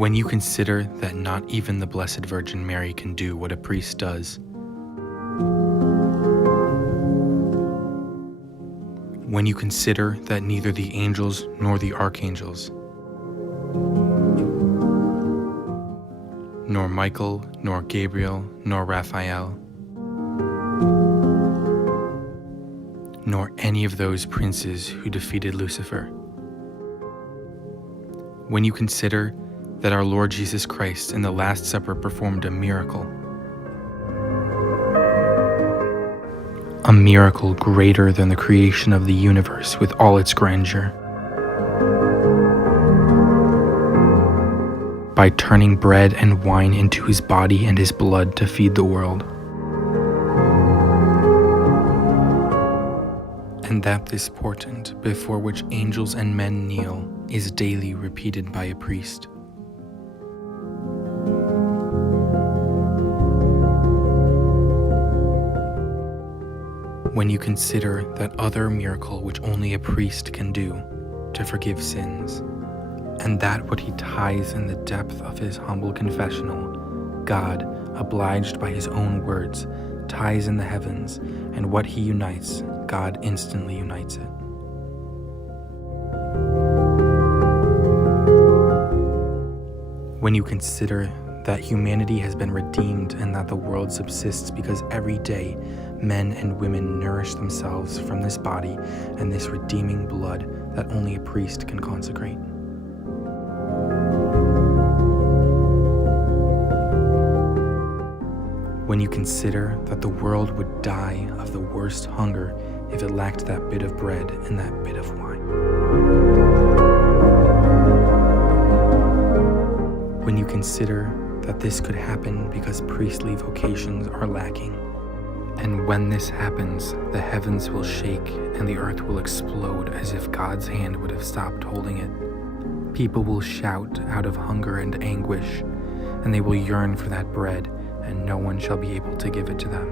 When you consider that not even the Blessed Virgin Mary can do what a priest does, when you consider that neither the angels nor the archangels, nor Michael, nor Gabriel, nor Raphael, nor any of those princes who defeated Lucifer, when you consider that our Lord Jesus Christ in the Last Supper performed a miracle greater than the creation of the universe with all its grandeur, by turning bread and wine into his body and his blood to feed the world, and that this portent, before which angels and men kneel, is daily repeated by a priest. When you consider that other miracle which only a priest can do, to forgive sins, and that what he ties in the depth of his humble confessional, God, obliged by his own words, ties in the heavens, and what he unites, God instantly unites it. When you consider that humanity has been redeemed and that the world subsists because every day men and women nourish themselves from this body and this redeeming blood that only a priest can consecrate. When you consider that the world would die of the worst hunger if it lacked that bit of bread and that bit of wine. When you consider that this could happen because priestly vocations are lacking, and when this happens, the heavens will shake and the earth will explode as if God's hand would have stopped holding it. People will shout out of hunger and anguish, and they will yearn for that bread, and no one shall be able to give it to them.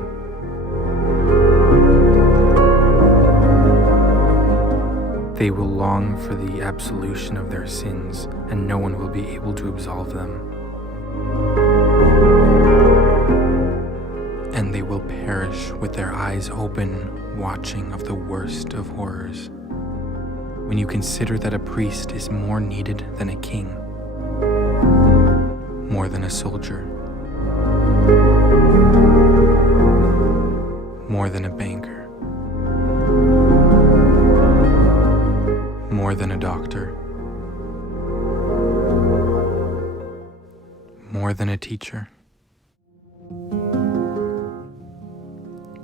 They will long for the absolution of their sins, and no one will be able to absolve them. And they will perish with their eyes open, watching of the worst of horrors. When you consider that a priest is more needed than a king, more than a soldier, more than a banker, more than a doctor, more than a teacher,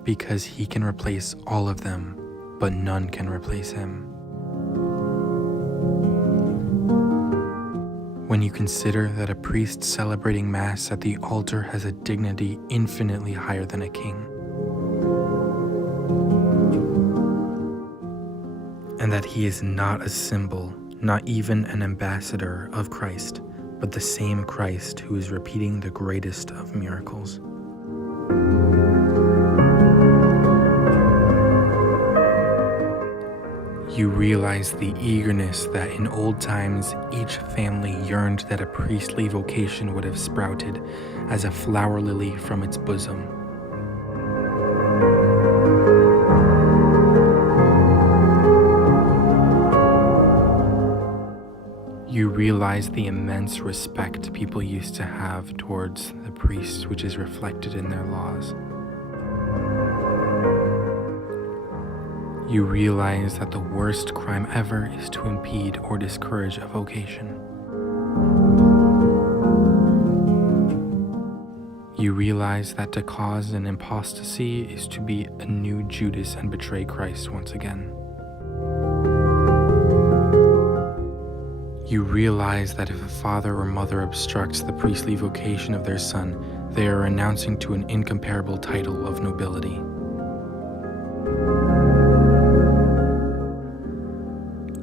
because he can replace all of them, but none can replace him. When you consider that a priest celebrating Mass at the altar has a dignity infinitely higher than a king, and that he is not a symbol, not even an ambassador of Christ, but the same Christ who is repeating the greatest of miracles. You realize the eagerness that in old times each family yearned that a priestly vocation would have sprouted as a flower lily from its bosom. You realize the immense respect people used to have towards the priests, which is reflected in their laws. You realize that the worst crime ever is to impede or discourage a vocation. You realize that to cause an apostasy is to be a new Judas and betray Christ once again. You realize that if a father or mother obstructs the priestly vocation of their son, they are renouncing to an incomparable title of nobility.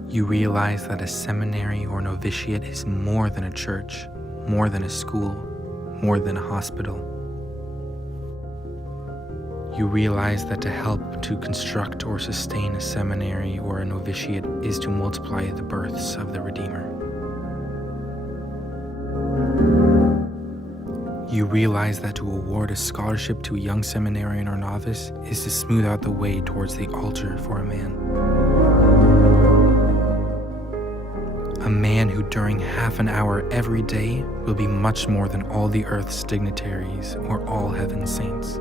You realize that a seminary or novitiate is more than a church, more than a school, more than a hospital. You realize that to help to construct or sustain a seminary or a novitiate is to multiply the births of the Redeemer. You realize that to award a scholarship to a young seminarian or novice is to smooth out the way towards the altar for a man. A man who during half an hour every day will be much more than all the earth's dignitaries or all heaven's saints.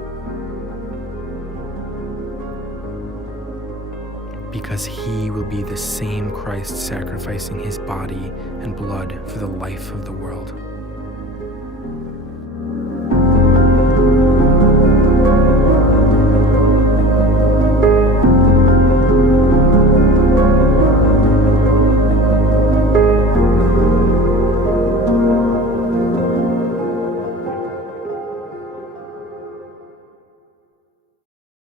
Because he will be the same Christ sacrificing his body and blood for the life of the world.